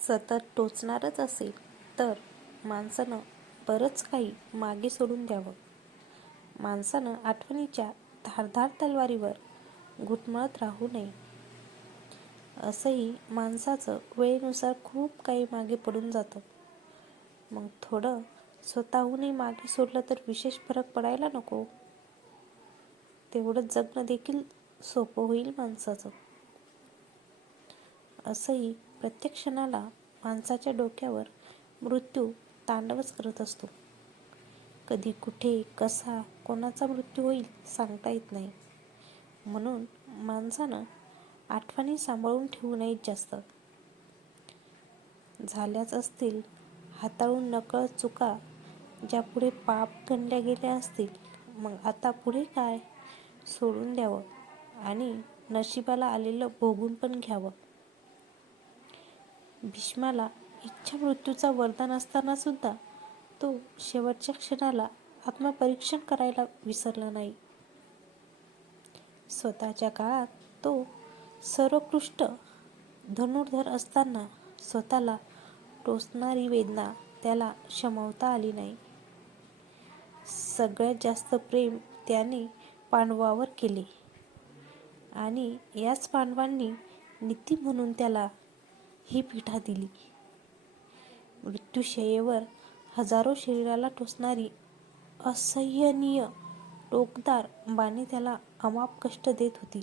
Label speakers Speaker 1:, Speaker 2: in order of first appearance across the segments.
Speaker 1: सतत टोचणारच असेल तर माणसानं बरंच काही मागे सोडून द्यावं. माणसानं आठवणीच्या धारधार तलवारीवर घुटमळत राहू नये. असंही माणसाचं वेळेनुसार खूप काही मागे पडून जातं. मग थोडं स्वतःहूनही मागे सोडलं तर विशेष फरक पडायला नको? तेवढं जगणं देखील सोपं होईल माणसाचं. असंही प्रत्येक क्षणाला माणसाच्या डोक्यावर मृत्यू तांडवच करत असतो. कधी कुठे कसा कोणाचा मृत्यू होईल सांगता येत नाही. म्हणून माणसानं आठवणी सांभाळून ठेवू नयेत जास्त. झाल्याच असतील हाताळून नकळ चुका ज्या पुढे पाप गणल्या गेल्या असतील मग आता पुढे काय? सोडून द्यावं आणि नशिबाला आलेलं भोगून पण घ्यावं. भीष्माला इच्छा मृत्यूचा वरदान असताना सुद्धा तो शेवटच्या क्षणाला आत्मपरीक्षण करायला विसरला नाही. स्वतःच्या काळात तो सर्वोत्कृष्ट धनुर्धर असताना स्वतःला टोचणारी वेदना त्याला शमवता आली नाही. सगळ्यात जास्त प्रेम त्याने पांडवावर केले आणि याच पांडवांनी नीती म्हणून त्याला ही पीठा दिली. मृत्यूशयेवर हजारो शरीराला टोचणारी असह्यनीय टोकदार बाणी त्याला अमाप कष्ट देत होती.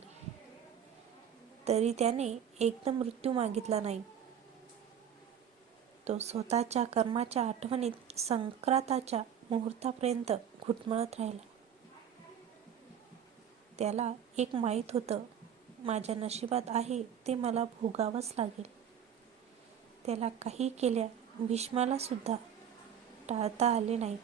Speaker 1: तरी त्याने एकदम मृत्यू मागितला नाही. तो स्वतःच्या कर्माच्या आठवणीत संक्रांताच्या मुहूर्तापर्यंत घुटमळत राहिला. त्याला एक माहीत होतं माझ्या नशिबात आहे ते मला भोगावंच लागेल. त्याला काही केल्या भीष्माला सुद्धा टाळता आले नाही.